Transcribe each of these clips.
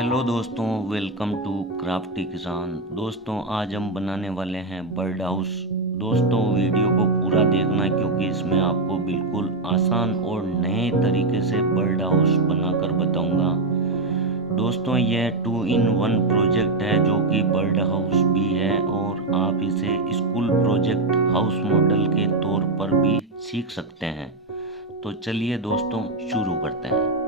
Hello दोस्तों, welcome to crafty किसान। दोस्तों, आज हम बनाने वाले हैं बर्ड हाउस। दोस्तों, वीडियो को पूरा देखना क्योंकि इसमें आपको बिल्कुल आसान और नए तरीके से बर्ड हाउस बनाकर बताऊंगा। दोस्तों, यह 2 in 1 प्रोजेक्ट है जो कि बर्ड हाउस भी है और आप इसे स्कूल प्रोजेक्ट हाउस मॉडल के तौर पर भी सीख सकते हैं। तो चलिए दोस्तों, शुरू करते हैं।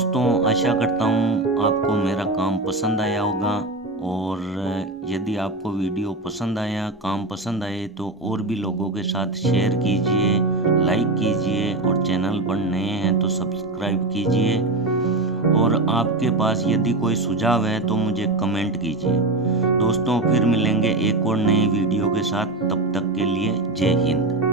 दोस्तों आशा करता हूँ आपको मेरा काम पसंद आया होगा, और यदि आपको वीडियो पसंद आया, काम पसंद आए तो और भी लोगों के साथ शेयर कीजिए, लाइक कीजिए, और चैनल पर नए हैं तो सब्सक्राइब कीजिए। और आपके पास यदि कोई सुझाव है तो मुझे कमेंट कीजिए। दोस्तों फिर मिलेंगे एक और नए वीडियो के साथ, तब तक के लिए जय हिंद।